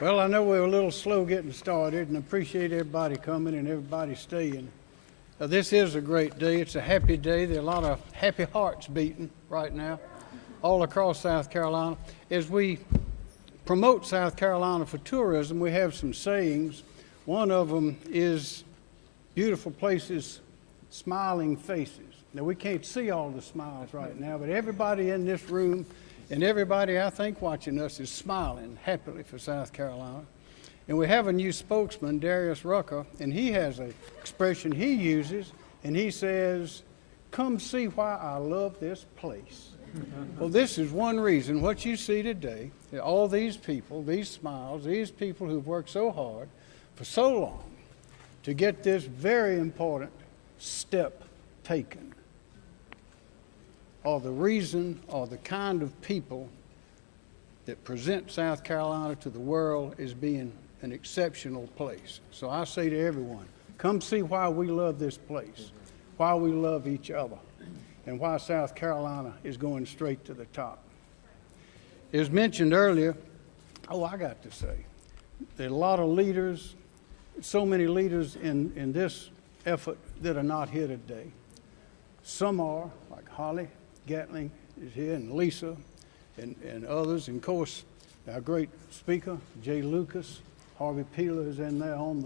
Well, I know we're a little slow getting started, and appreciate everybody coming and everybody staying. This is a great day. It's a happy day. There are a lot of happy hearts beating right now all across South Carolina. As we promote South Carolina for tourism, we have some sayings. One of them is beautiful places, smiling faces. Now, we can't see all the smiles right now, but everybody in this room and everybody, I think, watching us is smiling happily for South Carolina. And we have a new spokesman, Darius Rucker, and he has an expression he uses, and he says, "Come see why I love this place." Well, this is one reason. What you see today, all these people, these smiles, these people who've worked so hard for so long to get this very important step taken, are the reason, or the kind of people that present South Carolina to the world as being an exceptional place. So I say to everyone, come see why we love this place, why we love each other, and why South Carolina is going straight to the top. As mentioned earlier, I got to say, there are a lot of leaders, so many leaders in this effort that are not here today. Some are, like Holly Gatling is here, and Lisa, and others. And of course, our great speaker, Jay Lucas, Harvey Peeler is in there on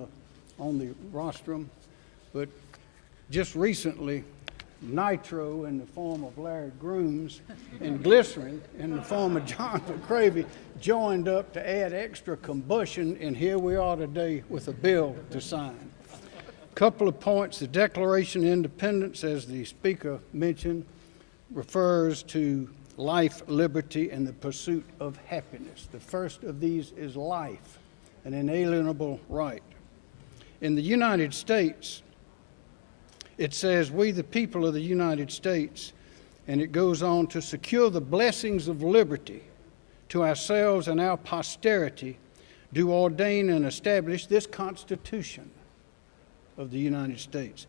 the rostrum. But just recently, nitro in the form of Larry Grooms and glycerin in the form of John McCravey joined up to add extra combustion, and here we are today with a bill to sign. Couple of points. The Declaration of Independence, as the speaker mentioned, refers to life, liberty, and the pursuit of happiness. The first of these is life, an inalienable right. In the United States, it says, "We, the people of the United States," and it goes on, "to secure the blessings of liberty to ourselves and our posterity, do ordain and establish this Constitution of the United States."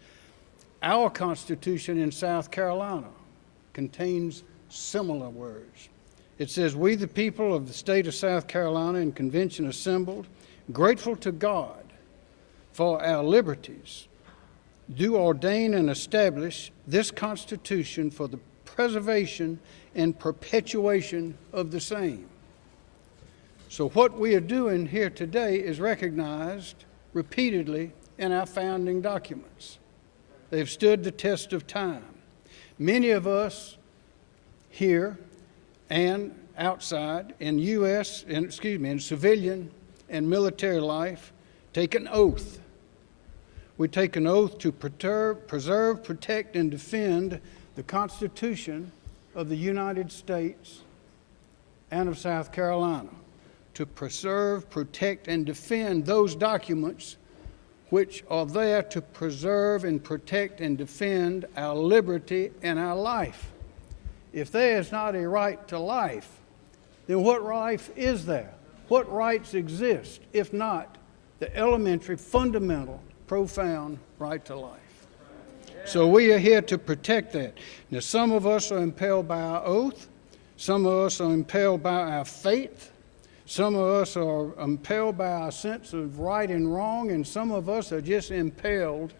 Our Constitution in South Carolina contains similar words. It says, "We, the people of the state of South Carolina in convention assembled, grateful to God for our liberties, do ordain and establish this Constitution for the preservation and perpetuation of the same." So what we are doing here today is recognized repeatedly in our founding documents. They've stood the test of time. Many of us here and outside in in civilian and military life take an oath. We take an oath to preserve, protect, and defend the Constitution of the United States and of South Carolina. To preserve, protect, and defend those documents which are there to preserve and protect and defend our liberty and our life. If there is not a right to life, then what life is there? What rights exist, if not the elementary, fundamental, profound right to life? So we are here to protect that. Now, some of us are impelled by our oath. Some of us are impelled by our faith. Some of us are impelled by our sense of right and wrong, and some of us are just impelled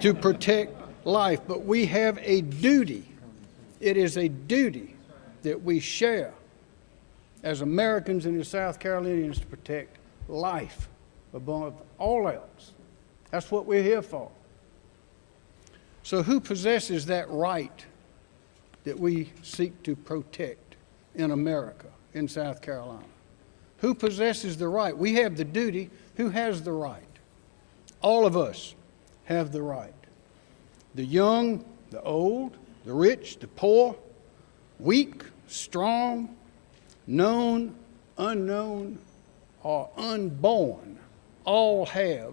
to protect life. But we have a duty. It is a duty that we share as Americans and as South Carolinians to protect life above all else. That's what we're here for. So who possesses that right that we seek to protect in America, in South Carolina? Who possesses the right? We have the duty. Who has the right? All of us have the right. The young, the old, the rich, the poor, weak, strong, known, unknown, or unborn, all have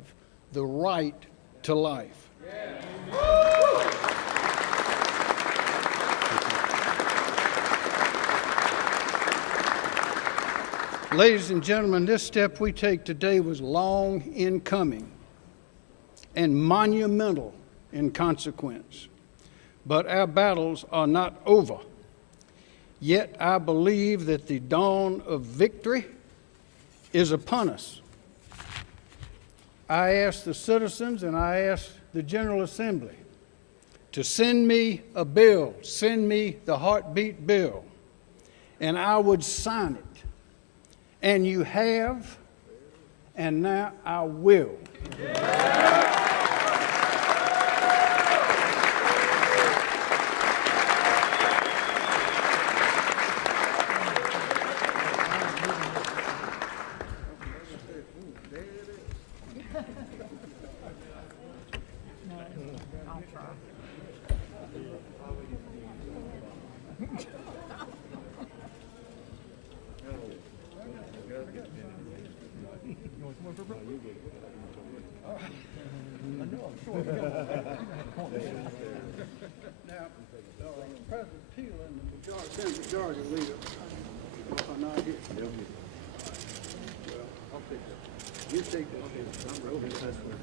the right to life. Ladies and gentlemen, this step we take today was long in coming and monumental in consequence. But our battles are not over. Yet I believe that the dawn of victory is upon us. I ask the citizens and I ask the General Assembly to send me a bill, send me the heartbeat bill, and I would sign it. And you have, and now I will. Now, President Peel and the majority leader are not here. Well, I'll take that. You take that. I'm real impressed with it.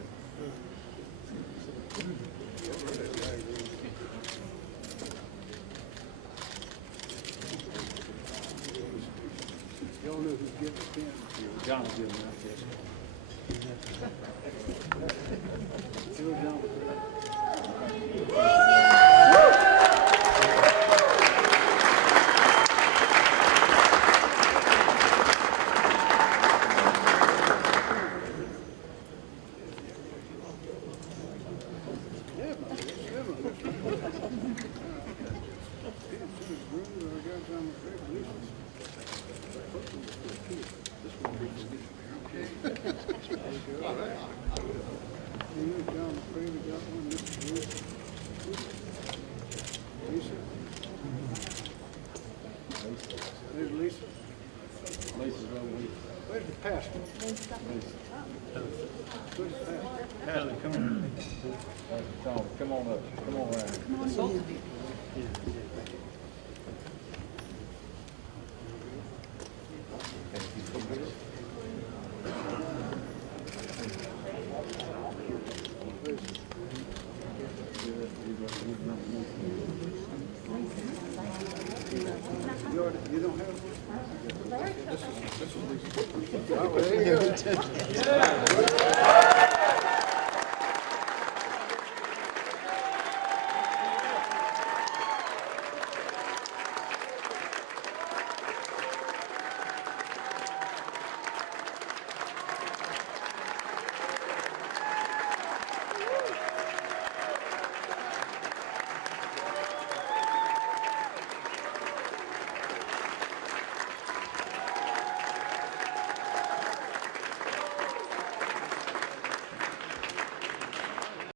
Y'all know who's getting the pen? John will give me that. John. Where's the pastor? Pastor, come on. Come on up. Come on around. You don't have one? This is Lisa. Oh, there you go.